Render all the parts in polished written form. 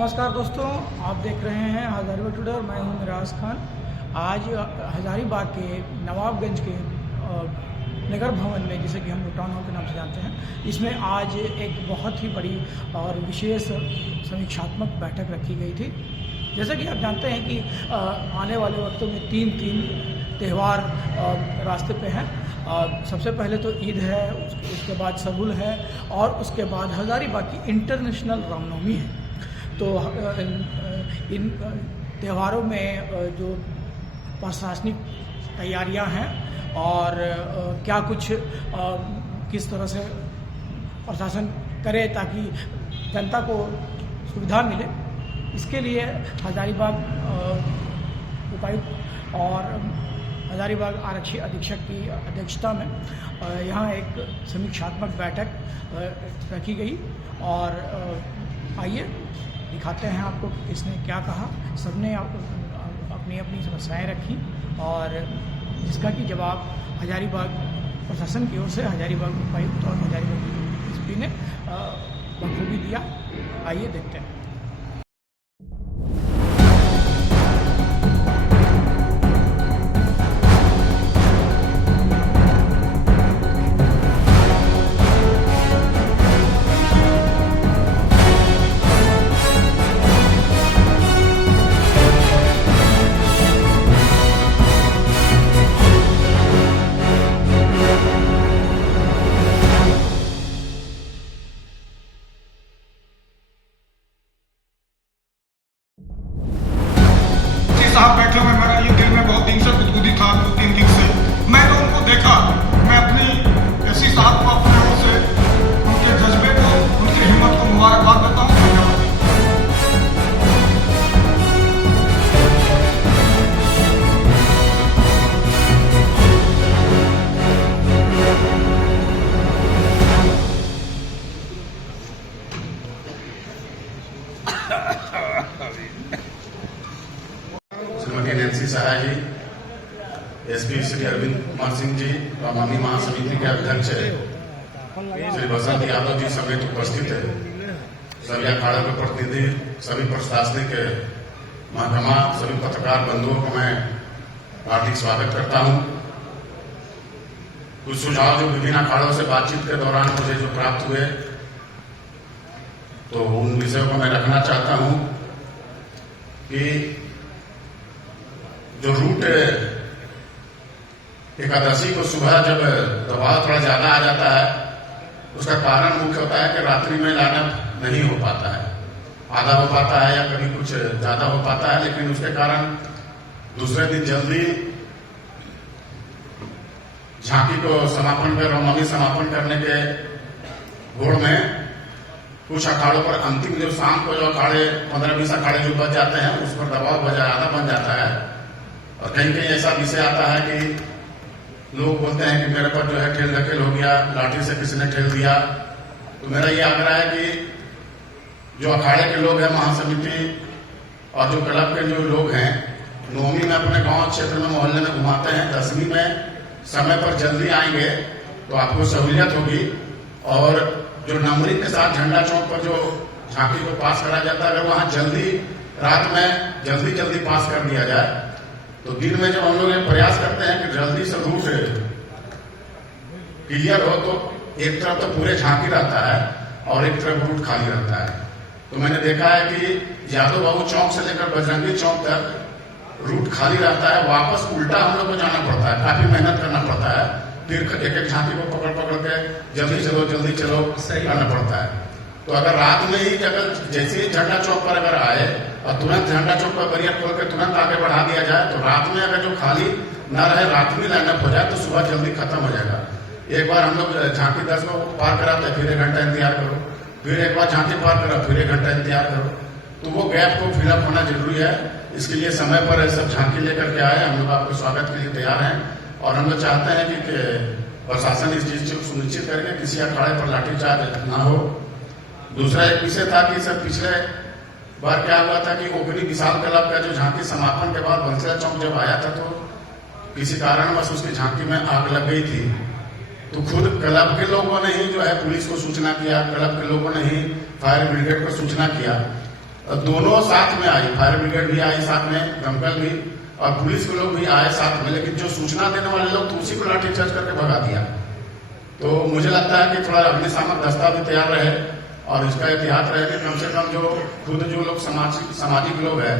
नमस्कार दोस्तों, आप देख रहे हैं हजारीबाग टुडे और मैं हूं मिराज खान। आज हजारीबाग के नवाबगंज के नगर भवन में, जिसे कि हम लोग टाउन हॉल के नाम से जानते हैं, इसमें आज एक बहुत ही बड़ी और विशेष समीक्षात्मक बैठक रखी गई थी। जैसा कि आप जानते हैं कि आने वाले वक्तों में तीन त्यौहार रास्ते पे हैं। सबसे पहले तो ईद है, उसके बाद सबुल है और उसके बाद हजारीबाग की इंटरनेशनल रामनवमी है। तो इन त्योहारों में जो प्रशासनिक तैयारियां हैं और क्या कुछ किस तरह से प्रशासन करे ताकि जनता को सुविधा मिले, इसके लिए हजारीबाग उपायुक्त और हजारीबाग आरक्षी अधीक्षक की अध्यक्षता में यहाँ एक समीक्षात्मक बैठक रखी गई। और आइए दिखाते हैं आपको कि किसने क्या कहा। सबने अपनी अपनी समस्याएं रखी और जिसका कि जवाब हजारीबाग प्रशासन की ओर से हजारीबाग उपायुक्त और हजारीबाग एसपी ने बखूबी दिया। आइए देखते हैं। साहब बैठे हुए, मेरा ये दिल में बहुत दिन से गुदगुदी था। 2-3 दिन से मैंने उनको देखा। मैं अपनी एसपी साहब को अपने ओर से उनके जज्बे को, उनकी हिम्मत को मुबारकबाद देता हूँ। धन्यवाद। श्रीमती नैन्सी सहाय जी, एसपी श्री अरविंद कुमार सिंह जी, रामानी महासमिति के अध्यक्ष श्री बसंत यादव जी समेत उपस्थित है। सभी अखाड़े के प्रतिनिधि, सभी प्रशासनिक महकमा, सभी पत्रकार बंधुओं को मैं हार्दिक स्वागत करता हूं। कुछ सुझाव जो विभिन्न अखाड़ों से बातचीत के दौरान मुझे जो प्राप्त हुए, तो उन विषयों को मैं रखना चाहता हूं कि जो रूट एकादशी को सुबह जब दबाव थोड़ा ज्यादा आ जाता है, उसका कारण मुख्य होता है कि रात्रि में लाइनअप नहीं हो पाता है। आधा हो पाता है या कभी कुछ ज्यादा हो पाता है, लेकिन उसके कारण दूसरे दिन जल्दी झांकी को समापन कर रामनवमी समापन करने के होड़ में कुछ अखाड़ों पर अंतिम जो शाम को जो अखाड़े 15-20 अखाड़े जो बच जाते हैं, उस पर दबाव ज्यादा बन जाता है। और कहीं कहीं ऐसा विषय आता है कि लोग बोलते हैं कि मेरे पर जो है ठेल ढकेल हो गया, लाठी से किसी ने ठेल दिया। तो मेरा ये आग्रह है कि जो अखाड़े के लोग हैं, महासमिति और जो क्लब के जो लोग हैं, नवमी में अपने गांव क्षेत्र में मोहल्ले में घुमाते हैं, 10वीं में समय पर जल्दी आएंगे तो आपको सहूलियत होगी। और जो नंबरिंग के साथ झंडा चौक पर जो झांकी को पास करा जाता है, अगर वहां जल्दी रात में जल्दी पास कर दिया जाए, तो दिन में जब हम लोग ये प्रयास करते हैं कि जल्दी से रूट क्लियर हो, तो एक तरफ तो पूरे झांकी रहता है और एक तरफ रूट खाली रहता है। तो मैंने देखा है कि यादव बाबू चौक से लेकर बजरंगी चौक तक रूट खाली रहता है। वापस उल्टा हम लोग को जाना पड़ता है, काफी मेहनत करना पड़ता है। फिर एक झांकी को पकड़ के जल्दी चलो करना पड़ता है। तो अगर रात में ही अगर जैसे ही झंडा चौक पर अगर आए और तुरंत झंडा चौक पर बैरियर खोल कर तुरंत आगे बढ़ा दिया जाए, तो रात में अगर जो खाली न रहे, रात में लाइनअप हो जाए, तो सुबह जल्दी खत्म हो जाएगा। एक बार हम लोग झांकी 10 को पार कराते, फिर 1 घंटा इंतजार करो, फिर एक बार झांकी पार करो, फिर 1 घंटा इंतजार करो। तो वो गैप को फिलअप होना जरूरी है। इसके लिए समय पर सब झांकी लेकर के आए। हम लोग आपके स्वागत के लिए तैयार हैं और हम लोग चाहते हैं कि प्रशासन इस चीज को सुनिश्चित करके किसी अखाड़े पर लाठीचार्ज न हो। दूसरा एक विषय था कि सर पिछले बार क्या हुआ था कि ओकरी विशाल क्लब का जो झांकी समापन के बाद बंसला चौक जब आया था, तो किसी कारणवश उसकी झांकी में आग लग गई थी। तो खुद क्लब के लोगों ने ही जो है पुलिस को सूचना किया, क्लब के लोगों ने ही फायर ब्रिगेड को सूचना किया। दोनों साथ में आई, फायर ब्रिगेड भी आई साथ में, दमकल भी और पुलिस के लोग भी आए साथ में, लेकिन जो सूचना देने वाले लोग तो उसी को लाठीचार्ज करके भगा दिया। तो मुझे लगता है कि थोड़ा अग्निशामक दस्ता भी तैयार रहे और इसका एहतियात रहे कि कम से कम जो खुद जो लोग सामाजिक लोग हैं,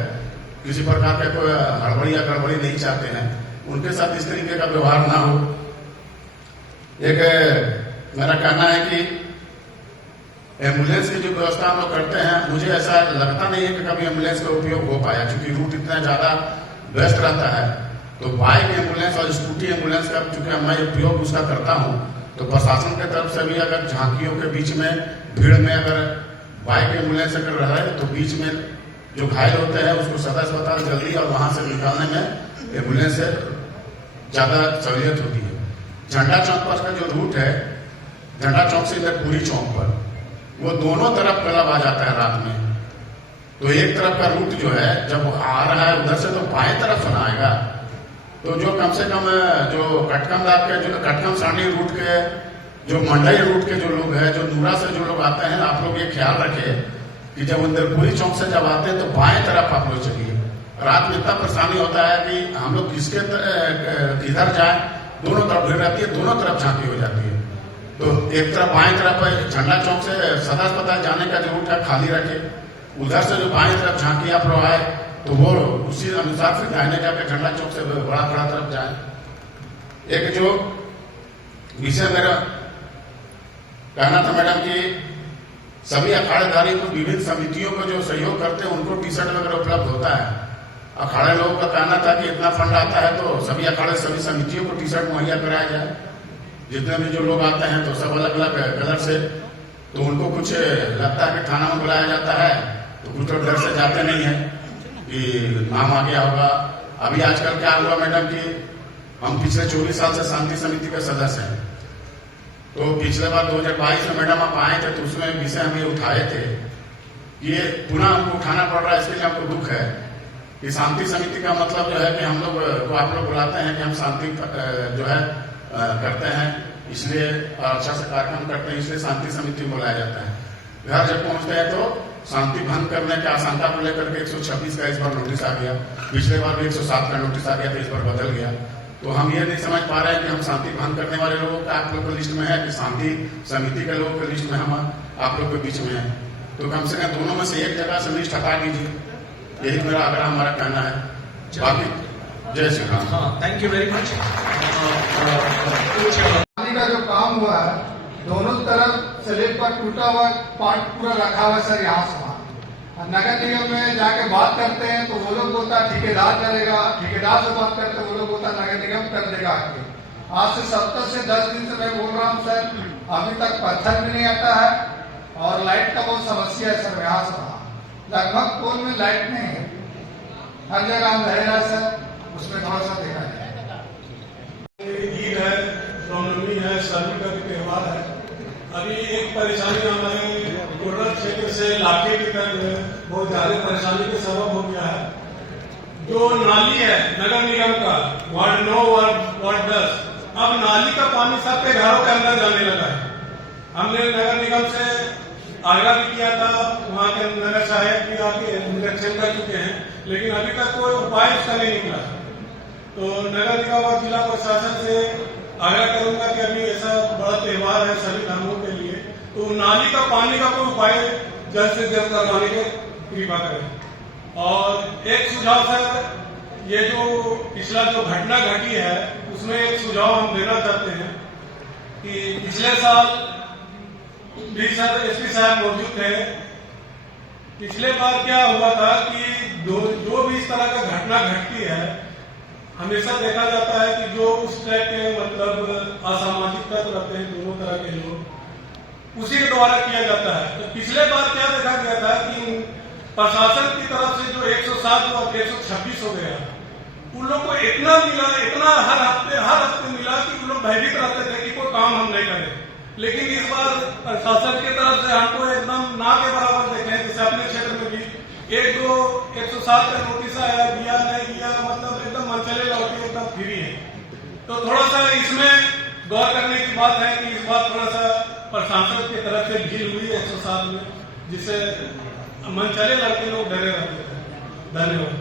किसी प्रकार का कोई हड़बड़ी या गड़बड़ी नहीं चाहते हैं, उनके साथ इस तरीके का व्यवहार ना हो। एक मेरा कहना है कि एम्बुलेंस की जो व्यवस्था हम लोग करते हैं, मुझे ऐसा लगता नहीं है कि कभी एम्बुलेंस का उपयोग हो पाया, क्योंकि रूट इतना ज्यादा व्यस्त रहता है। तो बाइक एम्बुलेंस और स्कूटी एम्बुलेंस का चूंकि मैं उपयोग उसका करता हूं, तो प्रशासन की तरफ से भी अगर झांकियों के बीच में भीड़ में अगर बाइक एम्बुलेंस अगर रहे तो बीच में जो घायल होते हैं उसको सदर अस्पताल जल्दी और वहां से निकालने में एम्बुलेंस से ज्यादा सहूलियत होती है। झंडा चौक पर का जो रूट है, झंडा चौक से इधर पूरी चौक पर, वो दोनों तरफ क्लब आ जाता है रात में। तो एक तरफ का रूट जो है जब आ रहा है उधर से तो बाएं तरफ सुना आएगा, तो जो कम से कम जो कटकम दाब के जो कटकम सारणी रूट के जो मंडई रूट के जो लोग हैं, जो नूरा से जो लोग आते हैं, आप लोग ये ख्याल रखें कि जब इंदरपुरी चौक से जब आते हैं तो बाएं तरफ आप लोग चलिए। रात में इतना परेशानी होता है कि हम लोग किधर जाए, दोनों तरफ भीड़ रहती है, दोनों तरफ झांकी हो जाती है। तो एक तरफ बाएं तरफ झंडा चौक से सदर अस्पताल जाने का जो रूट है खाली रखे, उधर से जो बाएं तरफ झांकी आप लोग आए तो वो उसी अनुसार से दाहिने जाकर झंडा चौक से बड़ा तरफ जाए। एक जो विषय मेरा कहना था मैडम कि सभी अखाड़ेदारी को विभिन्न समितियों को जो सहयोग करते हैं उनको टी शर्ट वगैरह उपलब्ध होता है। अखाड़े लोगों का कहना था कि इतना फंड आता है तो सभी अखाड़े सभी समितियों को टी शर्ट मुहैया कराया जाए। जितने भी जो लोग आते हैं तो सब अलग अलग कलर से, तो उनको कुछ लगता है कि थाना में बुलाया जाता है तो कुछ लोग डर से जाते नहीं है कि नाम आ गया होगा। अभी आजकल क्या हुआ मैडम कि हम पिछले 24 साल से शांति समिति के सदस्य हैं, तो पिछले बार 2022 में मैडम आप आए थे तो उसमें विषय हम ये उठाए थे, ये पुनः हमको उठाना पड़ रहा है। इसके लिए हमको दुख है कि शांति समिति का मतलब जो है कि हम लोग को आप लोग बुलाते हैं कि हम शांति जो है करते हैं, इसलिए अच्छा से कार्यक्रम करते हैं, इसलिए शांति समिति में बुलाया जाता है। घर जब पहुंचते हैं तो शांति भंग करने की आशंका को लेकर के 126 का इस बार नोटिस आ गया, पिछले बार भी 107 का नोटिस आ गया, तो इस बार बदल गया। तो हम ये नहीं समझ पा रहे हैं कि हम शांति भंग करने वाले लोगों का आप लोग के लिस्ट में है कि शांति समिति के लोगों के लिस्ट में हम आप लोग के बीच में है। तो कम से कम दोनों में से एक जगह से लिस्ट हटा दीजिए, यही मेरा आग्रह हमारा कहना है। बाकी जय Shri Ram. Thank you very much. का जो काम हुआ है, दोनों तरफ स्लेब पर टूटा हुआ पार्ट पूरा रखा हुआ है सर, यहाँ से वहाँ। नगर निगम में जाके बात करते हैं तो वो लोग बोलता है ठेकेदार करेगा, ठेकेदार से बात करते हैं वो लोग बोलता है नगर निगम कर देगा आगे। आज से 7 से 10 दिन से मैं बोल रहा हूँ सर, अभी तक पत्थर भी नहीं आता है और लाइट का बहुत समस्या है सर। यहाँ से वहाँ लगभग पोल में लाइट नहीं है, हर जगह अंधेरा है सर, उसमें थोड़ा सा देखा जाए। ईद है, रामनवमी है, शादी का भी त्योहार है। अभी एक परेशानी हमारे कोडर क्षेत्र से लाके की तरफ बहुत ज्यादा परेशानी के सबब हो गया है। जो नाली है नगर निगम का वार्ड 9 वार्ड 10, अब नाली का पानी सबके घरों के अंदर जाने लगा है। हमने नगर निगम से आग्रह भी किया था, वहाँ के नगर सहायक भी आके निरीक्षण कर चुके हैं, लेकिन अभी तक कोई उपाय उसका नहीं निकला। तो नगर निगम और जिला प्रशासन से आग्रह करूंगा कि अभी ऐसा बड़ा त्योहार है सभी धर्मों के लिए, तो नाली का पानी का कोई उपाय जल्द से जल्द करवाने की कृपा करें। और एक सुझाव सर, ये जो पिछला जो घटना घटी है उसमें एक सुझाव हम देना चाहते हैं कि पिछले साल भी सर एसपी साहब मौजूद थे। पिछले बार क्या हुआ था कि जो भी इस तरह का घटना घटती है, हमेशा देखा जाता है कि जो उस टाइप के मतलब असामाजिक तत्व रहते हैं, दोनों तरह के लोग, उसी के द्वारा किया जाता है। तो पिछले बार क्या देखा गया था कि प्रशासन की तरफ से जो 107 और 126 हो गया, उन लोग को इतना मिला, इतना हर हफ्ते मिला कि उन लोग भयभीत रहते थे कि कोई काम हम नहीं करें। लेकिन इस बार प्रशासन की तरफ से हमको एकदम ना के बराबर देखे, जैसे अपने क्षेत्र में भी 107 का नोटिस आया, दिया नहीं दिया, मतलब एकदम मनचले लौटे, एकदम फ्री है। तो थोड़ा सा इसमें गौर करने की बात है कि इस बार थोड़ा सा प्रशासन की तरफ से ढील हुई है 107 में, जिससे मनचले लड़के लोग डरे रहते थे। धन्यवाद।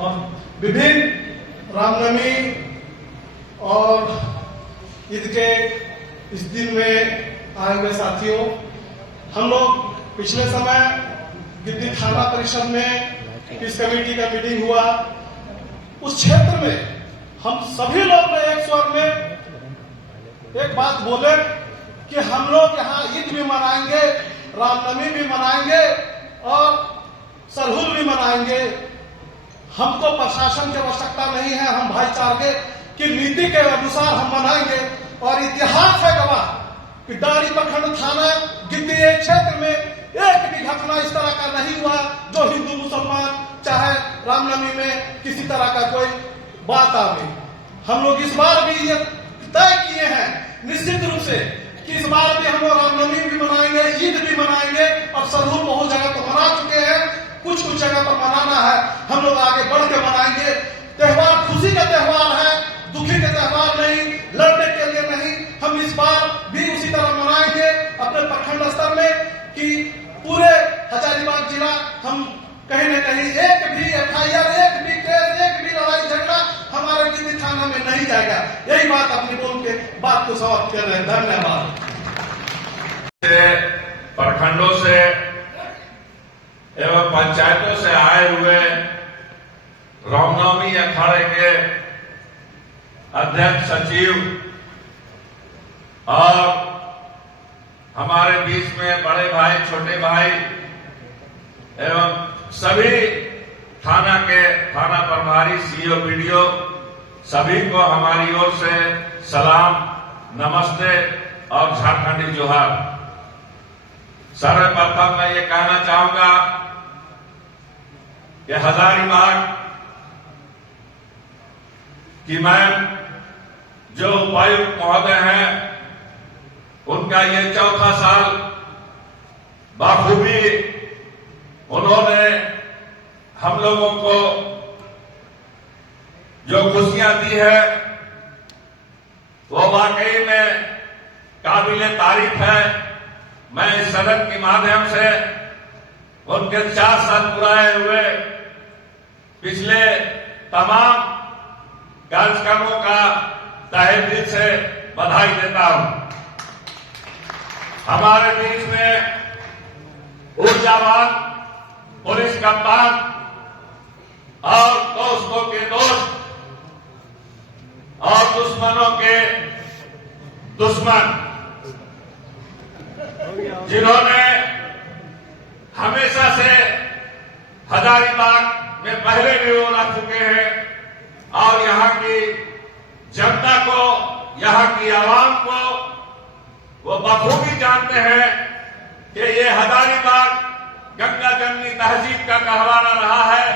और विभिन्न रामनवमी और ईद के इस दिन में आए हुए साथियों, हम लोग पिछले समय गिद्दी थाना परिषद में किस कमेटी का मीटिंग हुआ, उस क्षेत्र में हम सभी लोग ने एक स्वर में एक बात बोले कि हम लोग यहाँ ईद भी मनाएंगे, रामनवमी भी मनाएंगे और सरहुल भी मनाएंगे। हमको प्रशासन की आवश्यकता नहीं है, हम भाईचारे की नीति के अनुसार हम मनाएंगे। और इतिहास है गवाह कि डारी प्रखंड थाना गिद्दी क्षेत्र में एक भी घटना इस तरह का नहीं हुआ जो हिंदू मुसलमान चाहे रामनवमी में किसी तरह का कोई बात आवे। हम लोग इस बार भी ये तय किए हैं निश्चित रूप से कि इस बार भी हम लोग रामनवमी भी मनाएंगे, ईद भी मनाएंगे और सरहुल बहुत जगह पर मना चुके हैं, कुछ जगह पर मनाना है, हम लोग आगे बढ़ के मनाएंगे। त्योहार खुशी का त्योहार है, दुखी का त्योहार नहीं, लड़ने के लिए नहीं। हम इस बार भी उसी तरह मनाएंगे अपने प्रखंड स्तर में कि पूरे हजारीबाग जिला हम कहीं न कहीं एक भी FIR, एक भी केस, एक भी लड़ाई झगड़ा हमारे गिद्दी थाना में नहीं जाएगा। यही बात अपनी बोल के बात को समाप्त कर रहे हैं। धन्यवाद। प्रखंडों से एवं पंचायतों से आए हुए रामनवमी अखाड़े के अध्यक्ष, सचिव और हमारे बीच में बड़े भाई, छोटे भाई एवं सभी थाना प्रभारी, CO, BDO सभी को हमारी ओर से सलाम, नमस्ते और झारखंडी जोहार। सर्वप्रथम मैं ये कहना चाहूंगा कि हजारीबाग की मैम जो उपायुक्त महोदय हैं, उनका ये चौथा साल बाखूबी उन्होंने हम लोगों को जो खुशियां दी है वो वाकई में काबिले तारीफ है। मैं इस सदन के माध्यम से उनके 4 साल पुराए हुए पिछले तमाम कार्यक्रमों का तहे दिल से बधाई देता हूं। हमारे बीच में ऊर्जावान पुलिस कप्तान और दोस्तों के दोस्त और दुश्मनों के दुश्मन, जिन्होंने हमेशा से हजारीबाग में पहले भी वो रह चुके हैं और यहाँ की जनता को, यहाँ की आवाम को वो बखूबी जानते हैं कि ये हजारीबाग गंगा जमनी तहजीब का कहवाना रहा है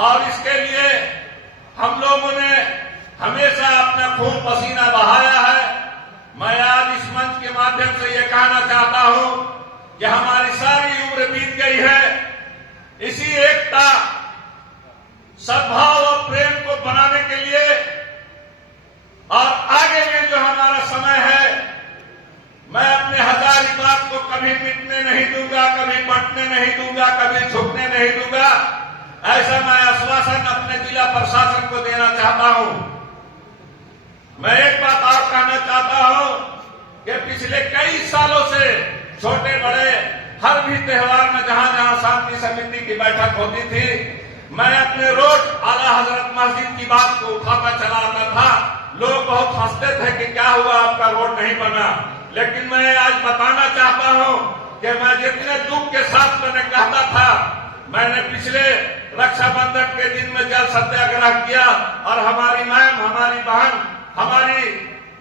और इसके लिए हम लोगों ने हमेशा अपना खून पसीना बहाया है। मैं आज इस मंच के माध्यम से ये कहना चाहता हूं कि हमारी सारी उम्र बीत गई है इसी एकता, सद्भाव और प्रेम को बनाने के लिए, और आगे में जो हमारा समय है मैं अपने हजारीबाग को कभी मिटने नहीं दूंगा, कभी बंटने नहीं दूंगा, कभी झुकने नहीं दूंगा। ऐसा मैं आश्वासन अपने जिला प्रशासन को देना चाहता हूं। मैं एक बात और कहना चाहता हूं कि पिछले कई सालों से छोटे बड़े हर भी त्योहार में जहां जहां शांति समिति की बैठक होती थी, मैं अपने रोज आला हजरत मस्जिद की बात को उठाता चला आता था। लोग बहुत हंसते थे कि क्या हुआ, आपका रोड नहीं बना। लेकिन मैं आज बताना चाहता हूं कि मैं जितने दुख के साथ मैंने कहता था, मैंने पिछले रक्षाबंधन के दिन में जल सत्याग्रह किया और हमारी मैम, हमारी बहन, हमारी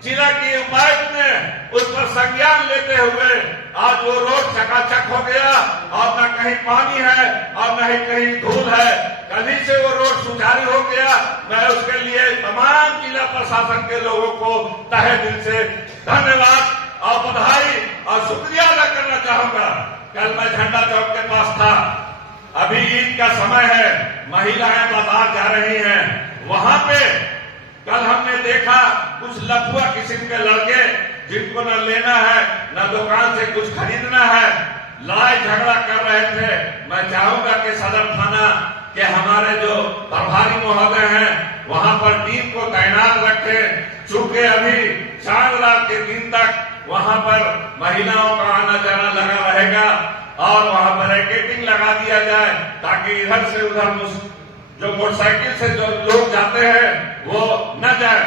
जिला की उपायुक्त ने उस पर संज्ञान लेते हुए आज वो रोड चकाचक हो गया और न कहीं पानी है और न ही कहीं धूल है। कल ही से वो रोड सुचारू हो गया। मैं उसके लिए तमाम जिला प्रशासन के लोगों को तहे दिल से धन्यवाद और बधाई और शुक्रिया अदा करना चाहूंगा। कल मैं झंडा चौक के पास था, अभी ईद का समय है, महिलाएं बाजार जा रही हैं, वहां पे कल हमने देखा कुछ लफुआ किस्म के लड़के जिनको न लेना है न दुकान से कुछ खरीदना है, लड़ाई झगड़ा कर रहे थे। मैं चाहूंगा कि सदर थाना के हमारे जो प्रभारी महोदय हैं वहां पर टीम को तैनात रखें, चूंकि अभी चांद रात के दिन तक वहां पर महिलाओं का आना जाना लगा रहेगा और वहां पर रैकेटिंग लगा दिया जाए ताकि इधर से उधर जो मोटरसाइकिल से जो लोग जाते हैं वो न जाए।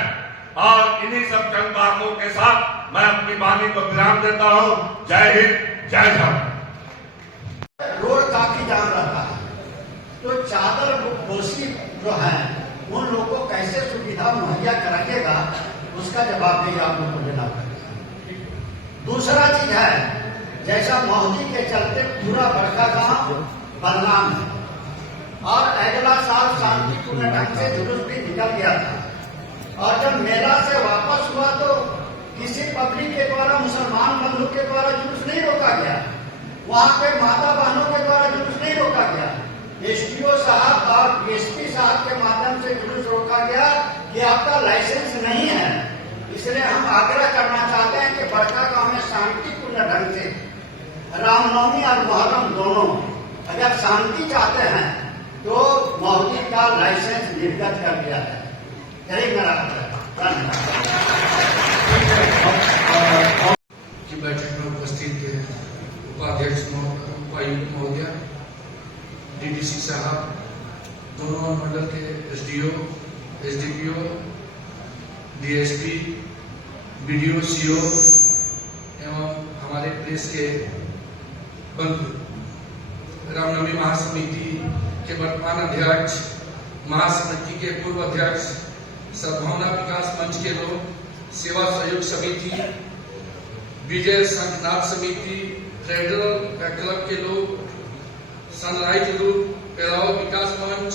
और इन्हीं सब चंद बातों के साथ मैं अपनी वाणी को विराम देता हूँ। जय हिंद, जय भारत। रोड काफी जाम रहता है, तो चादर पोशी जो है उन लोगों को कैसे सुविधा मुहैया कराइएगा, उसका जवाब भी आप लोग को देना पड़ेगा। दूसरा चीज है, जैसा मोदी के चलते पूरा बड़का गांव बदनाम है और अगला साल शांतिपूर्ण ढंग से जुलूस भी निकल गया था और जब मेला से वापस हुआ तो किसी पब्लिक के द्वारा, मुसलमान बंधु के द्वारा जुलूस नहीं रोका गया, वहां पे माता बहनों के द्वारा जुलूस नहीं रोका गया, एसपीओ साहब और डीएसपी साहब के माध्यम से जुलूस रोका गया कि आपका लाइसेंस नहीं है। इसलिए हम आग्रह करना चाहते हैं कि बड़का गांव में शांतिपूर्ण ढंग से रामनवमी और मुहर्रम दोनों अगर शांति चाहते हैं तो मोदी का लाइसेंस निर्गत कर दिया है। यही मेरा की बैठक में उपस्थित उपाध्यक्ष उपायुक्त महोदय, डीडीसी साहब, दोनों मंडल के SDO, SDPO, DSP, BDO, CO एवं हमारे प्रेस के बंधु, रामनवमी महासमिति के वर्तमान अध्यक्ष, महासमिति के पूर्व अध्यक्ष, सद्भावना विकास मंच के लोग, सेवा सहयोग समिति, विजय संघनाथ समिति, ट्रेडर क्लब के लोग, सनराइज ग्रुप, पेराव विकास मंच,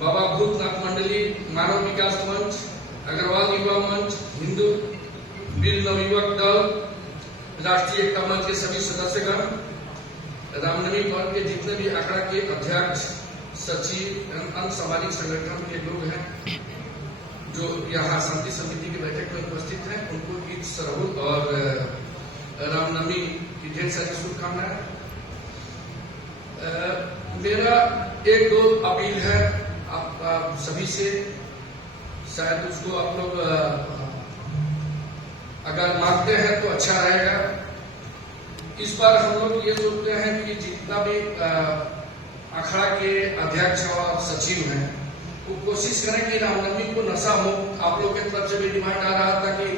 बाबा भूतनाथ मंडली, मानव विकास मंच, अग्रवाल युवा मंच, हिंदू वीर नवयुवक दल, राष्ट्रीय एकता मंच के सभी सदस्यगण, रामनवमी पर्व के जितने भी आंकड़ा के अध्यक्ष, सचिव एवं अन्य सामाजिक संगठन के लोग हैं जो यहाँ शांति समिति की बैठक में उपस्थित हैं, उनको ईद सरहुल और रामनवमी की ढेर सारी शुभकामनाएं। मेरा एक दो अपील है आप सभी से, शायद उसको आप लोग अगर मानते हैं तो अच्छा रहेगा। इस बार हम लोग ये सोचते हैं कि जितना भी अखाड़ा के अध्यक्ष और सचिव हैं वो कोशिश करें कि रामनवमी को नशा मुक्त, आप लोग की तरफ से भी डिमांड आ रहा था कि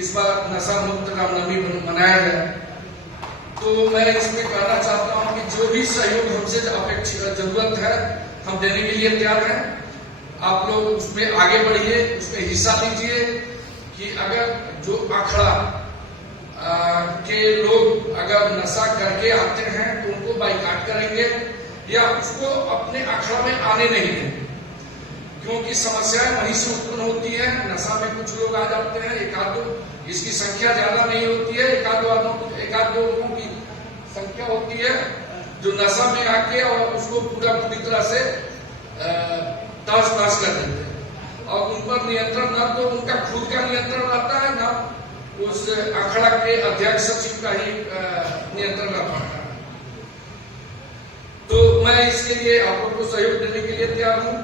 इस बार नशा मुक्त रामनवमी मनाया जाए। तो मैं इसमें कहना चाहता हूं कि जो भी सहयोग हमसे अपेक्षित जरूरत है हम देने के लिए तैयार हैं। आप लोग उसमें आगे बढ़िए, उसमें हिस्सा लीजिए कि अगर जो अखाड़ा के लोग अगर नशा करके आते हैं तो उनको बाइकाट करेंगे या उसको अपने अखाड़ा में आने नहीं देंगे, क्योंकि समस्याएं वहीं से उत्पन्न होती है। नशा में कुछ लोग आ जाते हैं, एक आध दो, इसकी संख्या ज्यादा नहीं होती है, एक आध दो लोगों की संख्या होती है जो नशा में आके और उसको पूरी तरह से तहस नहस कर देते हैं और उन पर नियंत्रण न तो उनका खुद का नियंत्रण रहता है न उस अखाड़ा के अध्यक्ष सचिव का ही नियंत्रण रह पाता है। तो मैं इसके लिए आप लोग को सहयोग देने के लिए तैयार हूँ।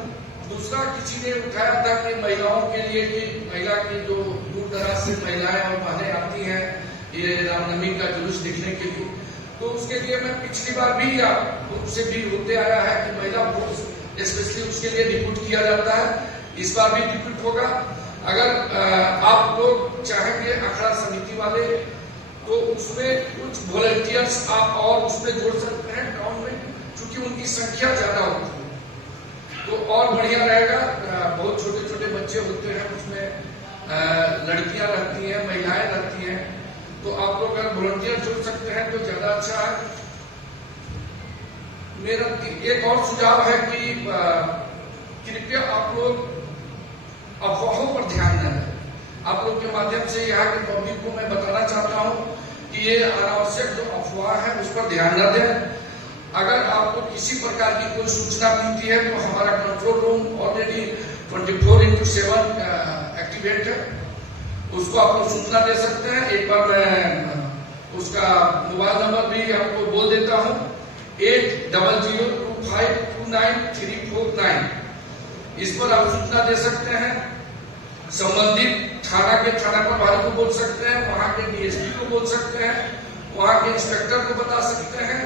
दूसरा, किसी ने उठाया था कि महिलाओं के लिए कि महिला की जो दूर दराज से महिलाएं और बहनें आती हैं ये रामनवमी का जुलूस देखने के लिए, तो उसके लिए मैं पिछली बार भी आपसे भी होते आया है कि महिला फोर्स स्पेशली उसके लिए रिक्रूट किया जाता है, इस बार भी रिक्रूट होगा। अगर आप लोग चाहेंगे अखाड़ा समिति वाले तो उसमें कुछ वॉलंटियर्स आप और उसमें जोड़ सकते हैं टाउन में, क्योंकि उनकी संख्या ज्यादा होती है तो और बढ़िया रहेगा। बहुत छोटे छोटे बच्चे होते हैं उसमें, लड़कियां रहती हैं, महिलाएं रहती हैं, तो आप लोग अगर वॉलंटियर जोड़ सकते हैं तो ज्यादा अच्छा है। मेरा एक और सुझाव है कि कृपया आप लोग अफवाहों पर ध्यान न दें। आप लोग के माध्यम से यहाँ के पब्लिक को मैं बताना चाहता हूँ कि ये अनावश्यक जो अफवाह है उस पर ध्यान न दें। अगर आपको किसी प्रकार की कोई सूचना मिलती है तो हमारा कंट्रोल रूम ऑलरेडी 24/7 एक्टिवेट है, उसको आप लोग सूचना दे सकते हैं। एक बार मैं उसका मोबाइल नंबर भी आपको बोल देता हूं, 8002529349। इस पर आप सूचना दे सकते हैं। संबंधित थाना के थाना प्रभारी को बोल सकते हैं, वहां के डीएसपी को बोल सकते हैं, वहां के इंस्पेक्टर को बता सकते हैं,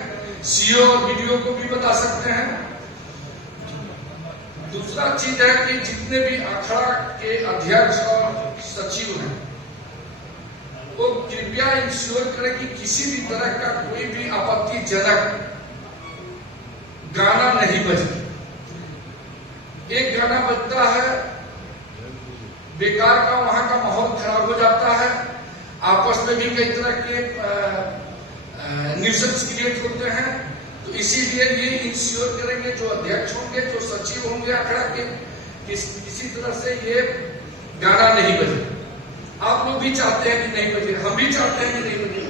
सीओ और बीडीओ को भी बता सकते हैं। दूसरा चीज है कि जितने भी अखाड़ा के अध्यक्ष और सचिव हैं, वो कृपया इंश्योर करें कि किसी भी तरह का कोई भी आपत्तिजनक गाना नहीं बजे। एक गाना बजता है, बेकार का वहां का माहौल खराब हो जाता है, आपस में भी कई तरह के न्यूसेंस क्रिएट होते हैं। तो इसीलिए ये इंश्योर करेंगे जो अध्यक्ष होंगे, जो सचिव होंगे अखाड़ा के, किसी तरह से ये गाना नहीं बजे। आप लोग भी चाहते हैं कि नहीं बजे, हम भी चाहते हैं कि नहीं बजे,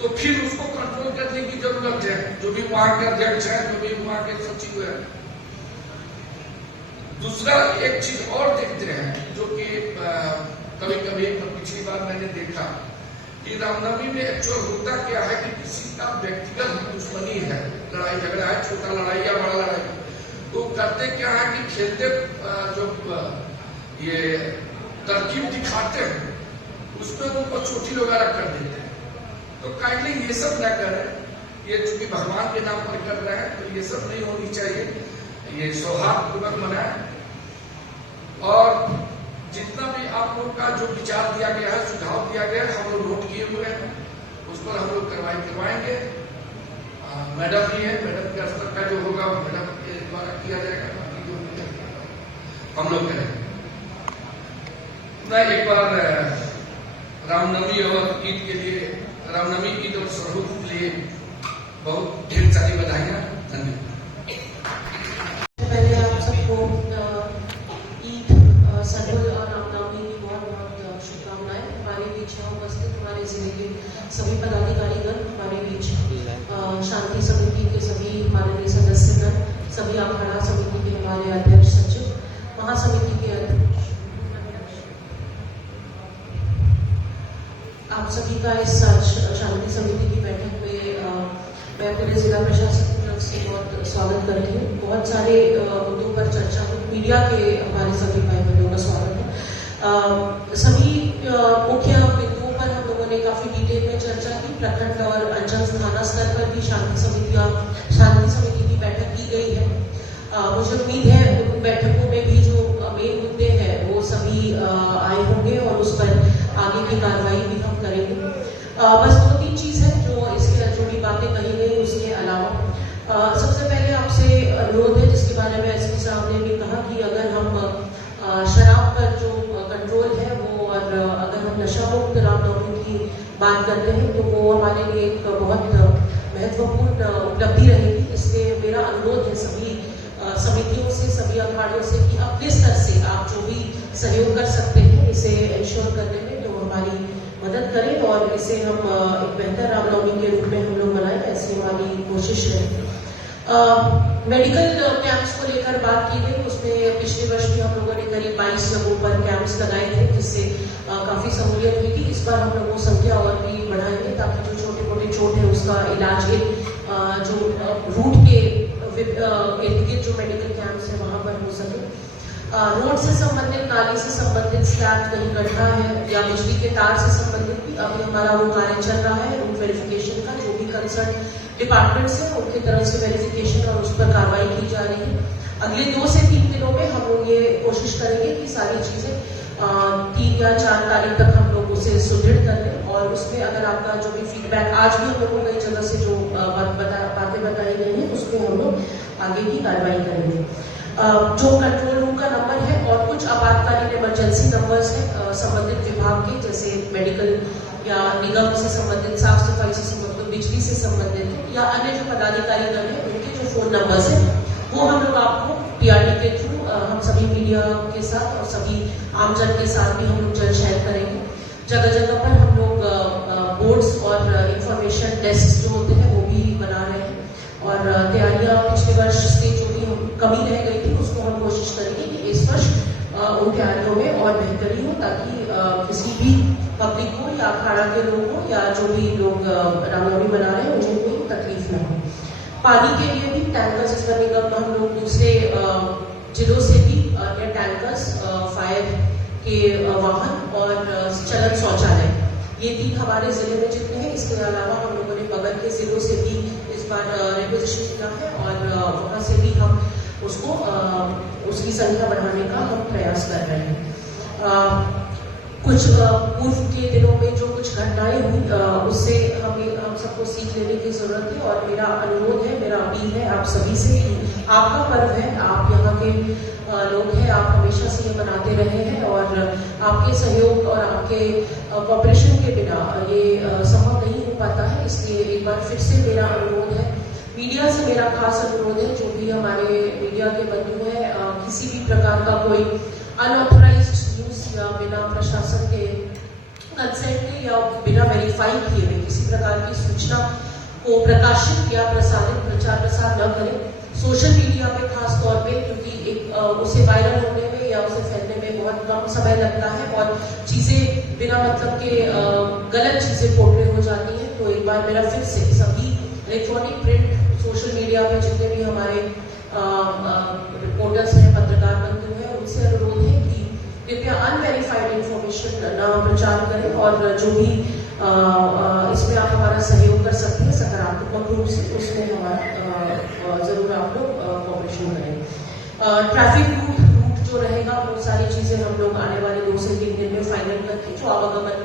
तो फिर उसको कंट्रोल करने की जरूरत है। जो भी वहां के अध्यक्ष है, जो भी वहां के सचिव है। दूसरा एक चीज और देखते हैं, जो कि कभी कभी पिछली बार मैंने देखा कि रामनवमी में एक्चुअल होता क्या है कि किसी का व्यक्तिगत दुश्मनी है, लड़ाई झगड़ा है, छोटा लड़ाई या बड़ा लड़ाई, तो करते क्या है कि खेलते जो ये तरकीब दिखाते हैं, उसमें उनको चोटी वगैरह कर देते हैं। तो काइंडली ये सब न करें, ये चूंकि भगवान के नाम पर कर रहे हैं, तो ये सब नहीं होनी चाहिए। ये सौहार्दपूर्वक मनाएं, और जितना भी आप लोग का जो विचार दिया गया है, सुझाव दिया गया है, हम लोग नोट किए हुए हैं, उस पर हम लोग कार्रवाई करवाएंगे। मैडम भी है, मैडम के स्तर का जो होगा मैडम के द्वारा किया जाएगा, बाकी जो हम लोग करेंगे। मैं एक बार रामनवमी और ईद के लिए, रामनवमी, ईद और सरहद के लिए बहुत ढेर सारी बधाइयां। धन्यवाद। पहले आप सबको ईद, सरहद और रामनवमी की बहुत बहुत शुभकामनाएं। हमारे बीच है उपस्थित हमारे जिले के सभी पदाधिकारीगण, हमारे बीच शांति समिति के सभी हमारे सदस्यगण, सभी अखाड़ा समिति के हमारे अध्यक्ष, सचिव, महासमिति के अध्यक्ष, आप सभी का इस शांति समिति की बैठक में मैं पूरे जिला प्रशासन की तरफ से बहुत स्वागत करती हूँ। बहुत सारे मुद्दों पर चर्चा हुई, मीडिया के हमारे सभी भाई बहनों का स्वागत है। सभी मुख्य बिंदुओं पर हम लोगों ने काफी डिटेल में चर्चा की। प्रखंड और अंचल थाना स्तर पर भी शांति समिति की बैठक की गई है। मुझे उम्मीद है उन बैठकों में भी जो मेन मुद्दे हैं वो सभी आए होंगे और उस पर आगे की कार्रवाई भी हम करेंगे। बस 2-3 चीज है जो इसके जो भी बातें कही गई, उसके अलावा सबसे पहले आपसे अनुरोध है, जिसके बारे में एसपी साहब ने भी कहा कि अगर हम शराब पर जो कंट्रोल है वो, और अगर हम नशा मुक्त रामनवमी की बात करते हैं, तो वो हमारे लिए एक बहुत महत्वपूर्ण उपलब्धि रहेगी। इसलिए मेरा अनुरोध है सभी समितियों से, सभी अखाड़ों से कि अपने स्तर से आप जो भी सहयोग कर सकते हैं, इसे इंश्योर करने में तो हमारी मदद करें और इसे हम एक बेहतर रामनवमी के रूप में हम लोग मनाएं, ऐसी हमारी कोशिश है। मेडिकल कैंप्स को लेकर बात की गई, उसमें पिछले वर्ष भी हम लोगों ने करीब 22 जगहों पर कैंप्स लगाए थे, जिससे काफी सहूलियत हुई थी। इस बार हम लोग वो संख्या और भी बढ़ाएंगे ताकि जो छोटे मोटे चोट है उसका इलाज जो रूट के इर्द गिर्द जो मेडिकल कैंप्स है वहां पर हो सके। रोड से संबंधित, नाली से संबंधित, स्लैब कहीं गड्ढा है या बिजली के तार से संबंधित भी अभी हमारा वो कार्य चल रहा है, रूट वेरिफिकेशन का। जो भी कंसर्न डिपार्टमेंट्स है उनकी तरफ से वेरिफिकेशन और उस पर कार्रवाई की जा रही है। अगले 2 से 3 दिनों में हम लोग ये कोशिश करेंगे कि सारी चीजें 3 या 4 तारीख तक हम लोग उसे सुदृढ़ कर लें, और उसमें अगर आपका जो भी फीडबैक आज भी हम लोग को कई जगह से जो बातें बताई गई हैं, उसमें हम लोग आगे की कार्रवाई करेंगे। जो कंट्रोल रूम का नंबर है और कुछ आपातकालीन इमरजेंसी नंबर्स हैं संबंधित विभाग के, जैसे मेडिकल या निगम से संबंधित, साफ सफाई से संबंधित, बिजली से संबंधित या अन्य जो पदाधिकारी गण है उनके जो फोन नंबर्स हैं वो हम लोग आपको पीआरडी के थ्रू हम सभी मीडिया के साथ और सभी आमजन के साथ भी हम लोग जल्द शेयर करेंगे। जगह जगह पर हम लोग बोर्ड्स और इंफॉर्मेशन डेस्क जो होते हैं वो भी बना रहे हैं, और तैयारियां पिछले वर्ष से जो भी कमी रह गई थी उसको हम कोशिश करेंगे कि इस वर्ष उन तैयारियों में और बेहतरी हो, ताकि किसी भी पब्लिक हो या अखाड़ा के लोग हो या जो भी लोग रामनवमी मना रहे हैं उन्हें कोई तकलीफ न हो। पानी के लिए भी टैंकर्स इस बार निगम हम लोग दूसरे जिलों से भी टैंकर्स, फायर के वाहन और चलन शौचालय, ये 3 हमारे जिले में जितने हैं। इसके अलावा हम लोगों ने बगल के जिलों से भी इस बार रिक्वेजिशन किया है और वहाँ से भी हम उसको उसकी संख्या बढ़ाने का हम प्रयास कर रहे हैं। कुछ पूर्व के दिनों में जो कुछ घटनाएं हुई उससे हम सबको सीख लेने की जरूरत है और मेरा अनुरोध है, मेरा अपील है आप सभी से कि आपका पर्व है, आप यहाँ के लोग हैं, आप हमेशा से ये मनाते रहे हैं और आपके सहयोग और आपके कोऑपरेशन के बिना ये संभव नहीं हो पाता है। इसलिए एक बार फिर से मेरा अनुरोध है, मीडिया से मेरा खास अनुरोध है, जो भी हमारे मीडिया के बंधु हैं, किसी भी प्रकार का कोई अनऑथराइज्ड न्यूज या बिना प्रशासन के कंसेंट के या बिना वेरीफाई किए हुए किसी प्रकार की सूचना को प्रकाशित या प्रसारित प्रचार प्रसार न करें। सोशल मीडिया पे खास तौर पे, क्योंकि उसे वायरल होने में या उसे फैलने में बहुत कम समय लगता है और चीजें बिना मतलब के गलत चीजें पोर्ट्रे हो जाती हैं। तो एक बार मेरा फिर से सभी इलेक्ट्रॉनिक, प्रिंट, सोशल मीडिया पे जितने भी हमारे रिपोर्टर्स हैं, पत्रकार बंधु हैं, उनसे अनुरोध है कि कृपया अनवेरीफाइड इंफॉर्मेशन न प्रचार करें और जो भी इसमें आप हमारा सहयोग कर सकते हैं सकारात्मक रूप से, उसमें हमारा जरूर आप लोग कोऑपरेशन करें। ट्रैफिक रूट जो रहेगा वो सारी चीजें हम लोग आने वाले 2 से 3 दिन में फाइनल करके जो आवागमन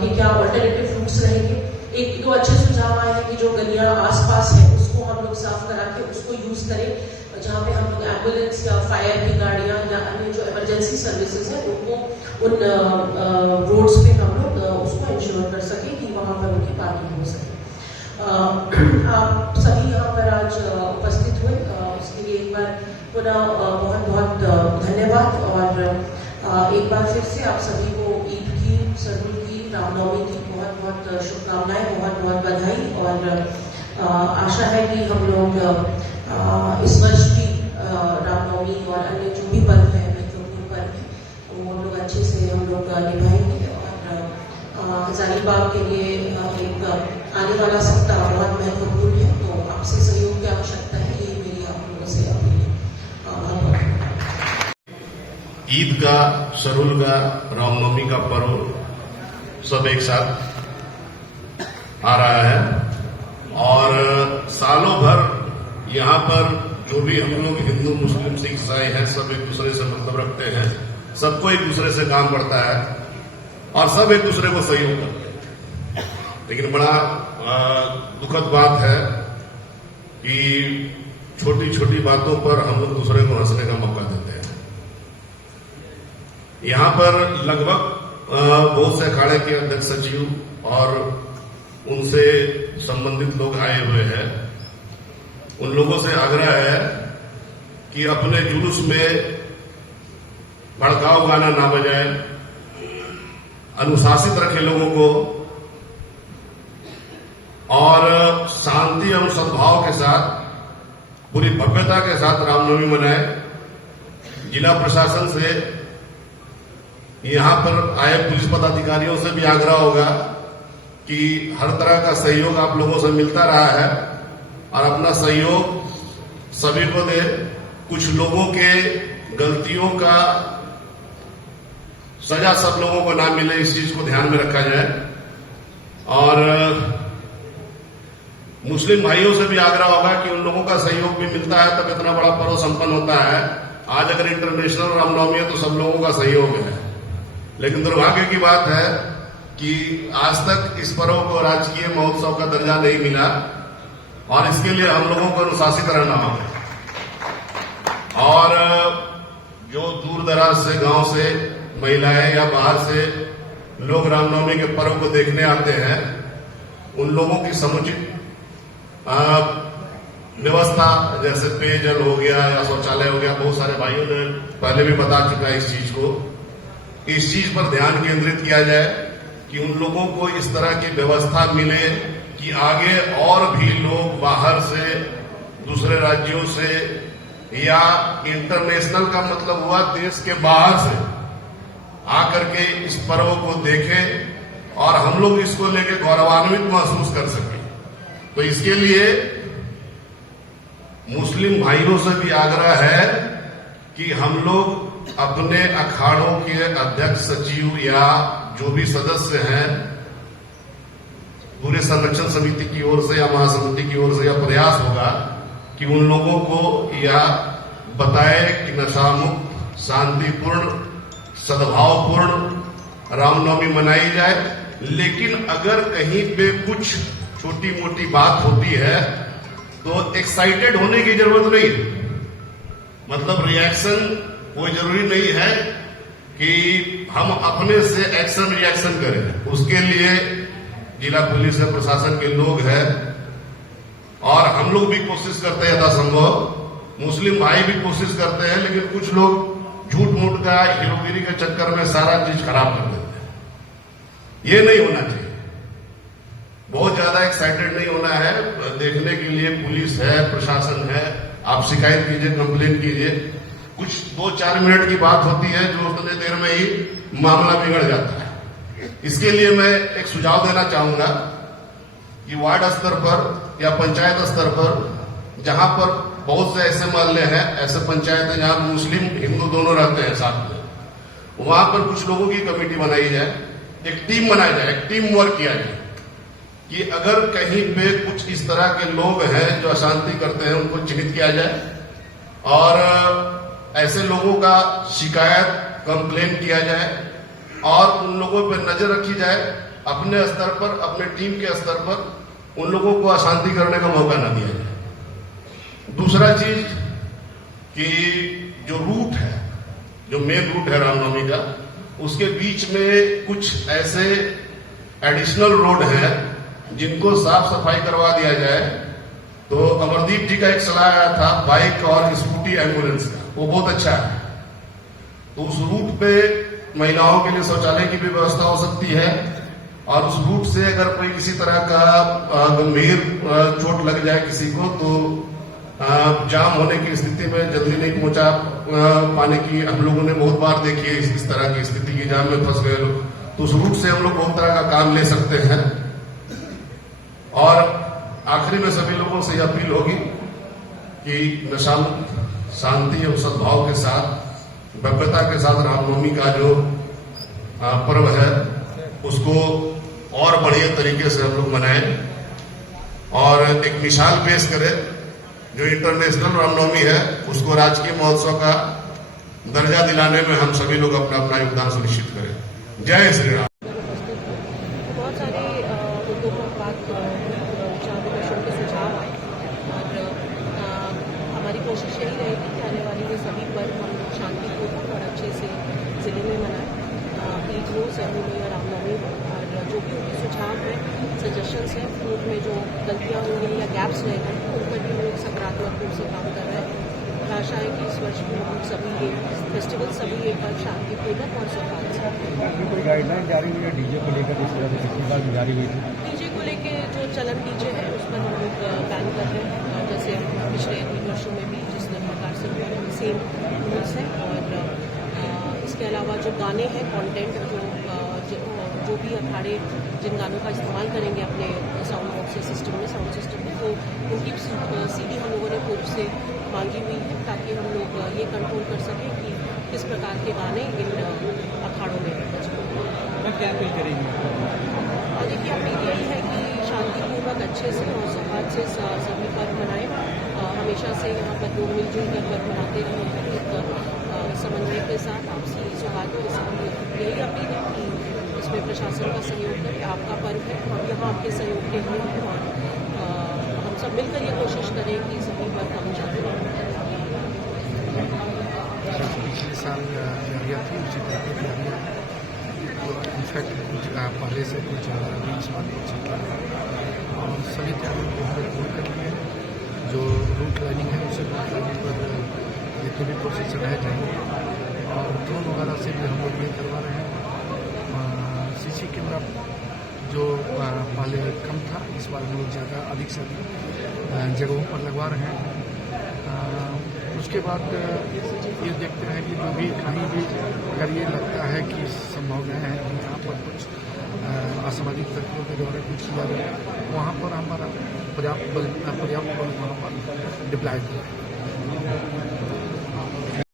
के क्या ऑल्टरनेटिव रूट्स रहेंगे। 1-2 अच्छे सुझाव आए हैं कि जो गलियां आसपास है उसको हम लोग साफ करा के उसको यूज करें, जहाँ पे हम लोग एम्बुलेंस या फायर की गाड़ियां या अन्य जो इमरजेंसी सर्विसेज है उनको उन रोड्स पे हम लोग उसको इंश्योर कर सके कि वहां पर उनकी पार्किंग हो सके। आप सभी यहाँ पर आज उपस्थित हुए, उसके लिए एक बार पुनः बहुत बहुत धन्यवाद और एक बार फिर से आप सभी को ईद की, सरहुल की, रामनवमी की बहुत बहुत शुभकामनाएं, बहुत बहुत बधाई और आशा है कि हम लोग इस वर्ष भी रामनवमी और अन्य जो भी पर्व है, महत्वपूर्ण पर्व है, वो हम लोग अच्छे से हम लोग निभाएंगे और हजारीबाग के लिए एक आने वाला सप्ताह बहुत महत्वपूर्ण है। तो आपसे सहयोग की आवश्यकता है, ये मेरी आप लोगों से अपील है। ईद का, सरहुल का, रामनवमी का पर्व सब एक साथ आ रहा है और सालों भर यहाँ पर जो भी हम लोग हिंदू, मुस्लिम, सिख, ईसाई हैं, सब एक दूसरे से मतलब रखते हैं, सबको एक दूसरे से काम पड़ता है और सब एक दूसरे को सहयोग करते हैं। लेकिन बड़ा दुखद बात है कि छोटी छोटी बातों पर हम लोग दूसरे को हंसने का मौका देते हैं। यहाँ पर लगभग बहुत से अखाड़े के अध्यक्ष, सचिव और उनसे संबंधित लोग आए हुए हैं। उन लोगों से आग्रह है कि अपने जुलूस में भड़काऊ गाना ना बजाए, अनुशासित रखे लोगों को और शांति एवं सद्भाव के साथ, पूरी भव्यता के साथ रामनवमी मनाए। जिला प्रशासन से, यहां पर आए पुलिस पदाधिकारियों से भी आग्रह होगा कि हर तरह का सहयोग आप लोगों से मिलता रहा है और अपना सहयोग सभी को दे। कुछ लोगों के गलतियों का सजा सब लोगों को ना मिले, इस चीज को ध्यान में रखा जाए। और मुस्लिम भाइयों से भी आग्रह होगा कि उन लोगों का सहयोग भी मिलता है तब इतना बड़ा पर्व संपन्न होता है। आज अगर इंटरनेशनल रामनवमी है तो सब लोगों का सहयोग है, लेकिन दुर्भाग्य की बात है कि आज तक इस पर्व को राजकीय महोत्सव का दर्जा नहीं मिला और इसके लिए हम लोगों को अनुशासित रहना होगा। और जो दूर दराज से, गांव से महिलाएं या बाहर से लोग रामनवमी के पर्व को देखने आते हैं, उन लोगों की समुचित व्यवस्था, जैसे पेयजल हो गया या शौचालय हो गया, बहुत सारे भाइयों ने पहले भी बता चुका है इस चीज को। इस चीज पर ध्यान केंद्रित किया जाए कि उन लोगों को इस तरह की व्यवस्था मिले कि आगे और भी लोग बाहर से, दूसरे राज्यों से या इंटरनेशनल का मतलब हुआ देश के बाहर से आकर के इस पर्व को देखें और हम लोग इसको लेकर गौरवान्वित महसूस कर सकें। तो इसके लिए मुस्लिम भाइयों से भी आग्रह है कि हम लोग अपने अखाड़ों के अध्यक्ष, सचिव या जो भी सदस्य हैं, पूरे संरक्षण समिति की ओर से या महासमिति की ओर से यह प्रयास होगा कि उन लोगों को यह बताए कि नशामुक्त, शांतिपूर्ण, सद्भावपूर्ण रामनवमी मनाई जाए। लेकिन अगर कहीं पे कुछ छोटी मोटी बात होती है तो एक्साइटेड होने की जरूरत नहीं, मतलब रिएक्शन कोई जरूरी नहीं है कि हम अपने से एक्शन रिएक्शन करें। उसके लिए जिला पुलिस या प्रशासन के लोग हैं और हम लोग भी कोशिश करते हैं यथासंभव, मुस्लिम भाई भी कोशिश करते हैं, लेकिन कुछ लोग झूठ मूठ का, हीरोगिरी के चक्कर में सारा चीज खराब कर देते हैं। ये नहीं होना चाहिए, बहुत ज्यादा एक्साइटेड नहीं होना है। देखने के लिए पुलिस है, प्रशासन है, आप शिकायत कीजिए, कंप्लेन कीजिए। कुछ 2-4 मिनट की बात होती है जो उतने देर में ही मामला बिगड़ जाता है। इसके लिए मैं एक सुझाव देना चाहूंगा कि वार्ड स्तर पर या पंचायत स्तर पर, जहां पर बहुत से ऐसे मोहल्ले हैं, ऐसे पंचायत हैं जहां मुस्लिम हिंदू दोनों रहते हैं साथ में, वहां पर कुछ लोगों की कमेटी बनाई जाए, एक टीम बनाई जाए, एक टीम वर्क किया जाए कि अगर कहीं पे कुछ इस तरह के लोग हैं जो अशांति करते हैं, उनको चिन्हित किया जाए और ऐसे लोगों का शिकायत, कंप्लेन किया जाए और उन लोगों पर नजर रखी जाए। अपने स्तर पर, अपने टीम के स्तर पर उन लोगों को अशांति करने का मौका न दिया जाए। दूसरा चीज कि जो रूट है, जो मेन रूट है रामनवमी का, उसके बीच में कुछ ऐसे एडिशनल रोड हैं जिनको साफ सफाई करवा दिया जाए। तो अमरदीप जी का एक सलाह आया था बाइक और स्कूटी एम्बुलेंस का, वो बहुत अच्छा है। तो उस रूट पे महिलाओं के लिए शौचालय की भी व्यवस्था हो सकती है और उस रूट से अगर कोई किसी तरह का गंभीर चोट लग जाए किसी को, तो जाम होने की स्थिति में जल्दी नहीं पहुंचा पाने की हम लोगों ने बहुत बार देखी है इस तरह की स्थिति की, जाम में फंस गए लोग। तो उस रूट से हम लोग बहुत तरह का काम ले सकते हैं। और आखिरी में सभी लोगों से यह अपील होगी कि नशामुक्त, शांति और सद्भाव के साथ, भव्यता के साथ रामनवमी का जो पर्व है उसको और बढ़िया तरीके से हम लोग मनाएं और एक मिसाल पेश करें। जो इंटरनेशनल रामनवमी है उसको राजकीय महोत्सव का दर्जा दिलाने में हम सभी लोग अपना अपना योगदान सुनिश्चित करें। जय श्री राम। बहुत सारे मुद्दों पर बात, विचार के सुझाव आए और हमारी कोशिश यही रहेगी कि आने वाली ये सभी पर्व हम शांतिपूर्वक और अच्छे से जिले में मनाएं। ईद हो, सेरेमनी या रामनवमी हो, और जो भी उनके सुझाव हैं, सजेशंस हैं, फूड में जो गलतियां होंगी या गैप्स रह गए उन पर भी लोग सकारात्मक रूप से काम कर रहे हैं। आशा है कि इस वर्ष में हम सभी ये फेस्टिवल, सभी ये पर्व शांतिपूर्वक और सौहार्द से। कोई गाइडलाइन जारी हुई है डीजे को लेकर, जिस तरह से पिछली बार जारी हुई थी? डीजे को लेकर जो चलन डीजे है उस पर हम लोग बैन कर रहे हैं, जैसे पिछले 3 वर्षों में भी जिस प्रकार से सेम रूल्स हैं। और इसके अलावा जो गाने हैं, कंटेंट, जो भी अखाड़े जिन गानों का इस्तेमाल करेंगे अपने साउंड बॉक्स सिस्टम में, तो उनकी सीडी हम लोगों ने पूर्व से मांगी हुई है ताकि हम लोग ये कंट्रोल कर सकें कि किस प्रकार के गाने इन अखाड़ों में क्या अपील करेंगे? और देखिए, अपील यही है कि शांतिपूर्वक, अच्छे से और सौहार्द से सभी पर्व मनाएं। हमेशा से यहाँ पर लोग मिलजुल कर पर्व मनाते रहे हैं, एक समन्वय के साथ, आपसी सौहार्द के साथ। यही अपील है कि इसमें प्रशासन का सहयोग करें। आपका पर्व है, हम यहाँ आपके सहयोग के लिए हैं और हम सब मिलकर ये कोशिश करें कि सभी पर्व हम जाते रहें। पिछले साल दिया थी उसी तरीके से तो इनफैक्ट कुछ पहले से कुछ इस बात को चल रहा है और सभी तैयारियों को हमने पूर्ण कर लिए। जो रूट लाइनिंग है उसे रूट लाइनिंग पर जितने भी प्रोसेसर रह जाएंगे और ड्रोन वगैरह से भी हम लोग ये करवा रहे हैं। सीसी कैमरा जो पहले कम था, इस बार हम लोग ज़्यादा अधिक से अधिक जगहों पर लगवा रहे हैं। कुछ उसके बाद ये देखते हैं कि जो भी कहीं भी अगर ये लगता है कि संभावनाएं हैं कि यहाँ पर कुछ असामाजिक तत्वों के द्वारा कुछ किया जाए, वहाँ पर हमारा पर्याप्त बल वहाँ पर डिप्लॉय किया।